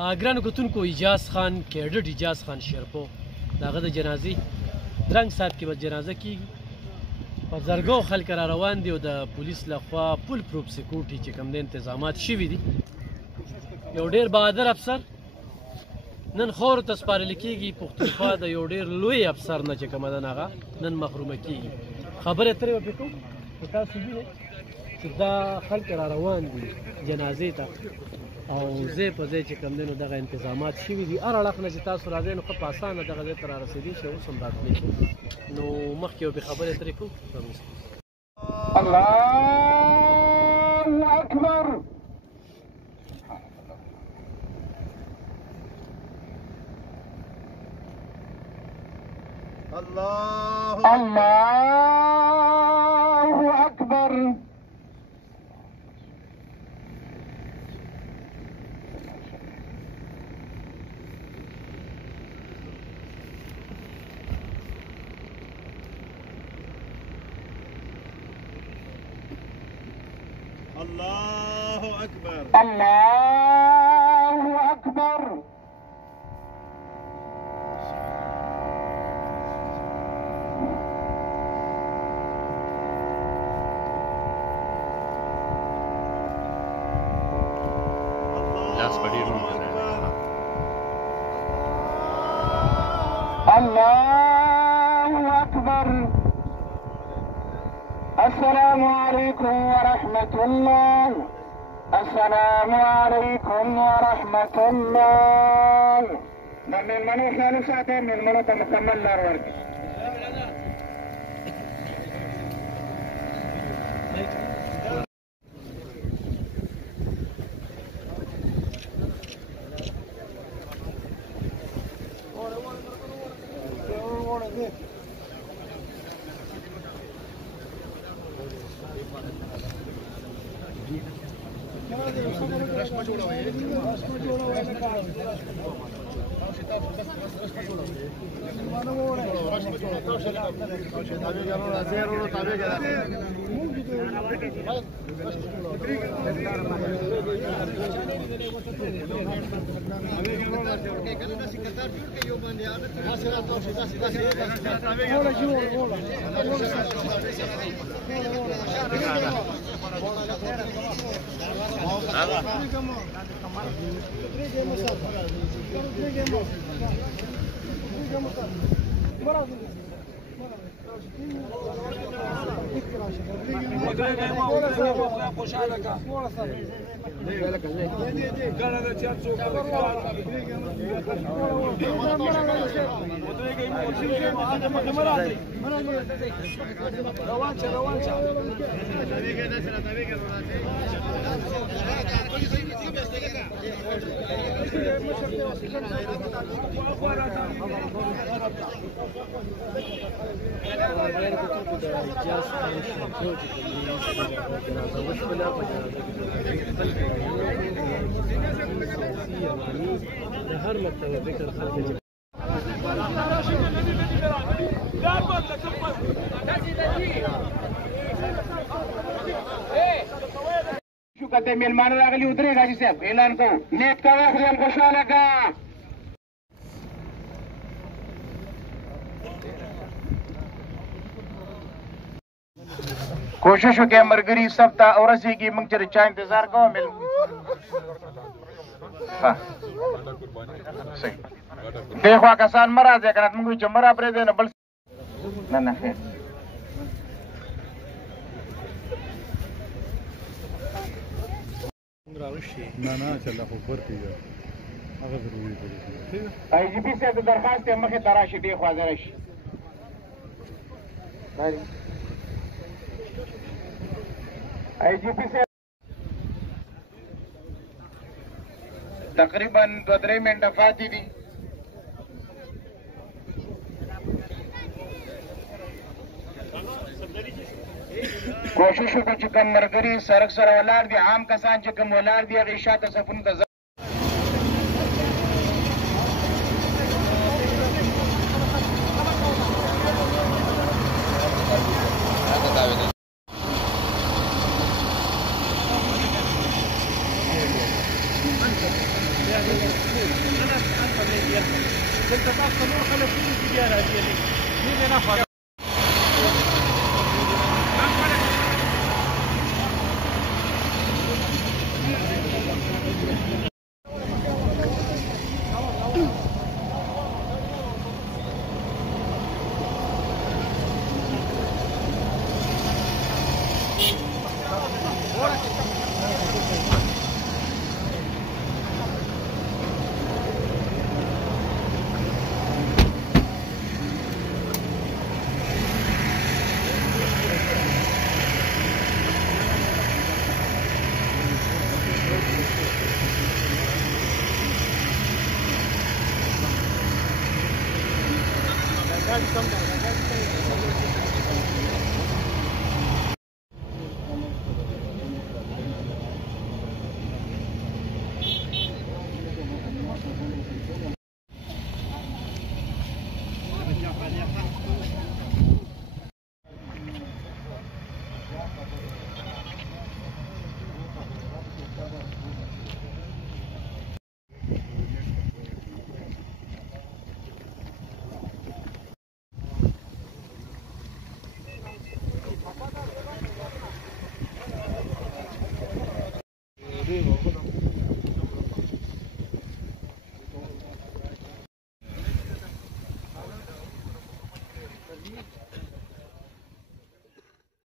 ګرانو کتونکو اجاز خان کیډټ اجاز خان شیرپو د هغه د جنازې درنګ سات کې به جنازه کېږي په زرګو خلک را روان دي او د پولیس لخوا فل پروف سکیورټي چې کوم د انتظامات شوي دي یو ډېر بهادر افسر نن خاورو ته سپارل کېږي پښتونخوا د یو ډېر لوی افسر نه چې کومه ده هغه نن محرومه کېږي خبرې اترې به پرې کوو چې تاسو وینئ چې دا خلک را روان دي جنازې ته او ځای په ځای چې کوم دی نو دغه انتظامات شوي دي هر اړخ نه چې تاسو راځئ نو ښه په اسانه دغه ځای ته را رسېدی شي اوس هم راتلی نو مخکې یو بې خبرې اترې کوو الله اکبر الله اکبر الله أكبر الله أكبر الله أكبر السلام عليكم ورحمة الله السلام عليكم ورحمة الله من منو خالو ساته من منو ته مکمل لار ورکړي هر مکتب فکر خلک شو کته میلمانه راغلي ودرې غاجي صاحب اعلان کوو نیت کوه خدای خوشاله کا کوشش وکړه مرګري سب ته اورسېږي موږ چې چا انتظار کوو مل ها صحیح دیخوا کسان مه راځئ که نه موږ چې مه راپرېږدئ نو بل نه نه خیر نه نه چله خو برکې ده هغه ضروري دی آی جی پي صاحب د درخواست یې مخې ته راشي دیخوا زه راشي آی جی پي صاحب تقریبا 2-3 منټه پاتې دي کوشش وکړو چې کوم ملګري سړک سره ولاړ دي عام کسان چې کوم ولاړ دي هغې شاته صفونو ته دلته تاسو نور خلک کوم چې بیا راځي دې نه فارغ Come down.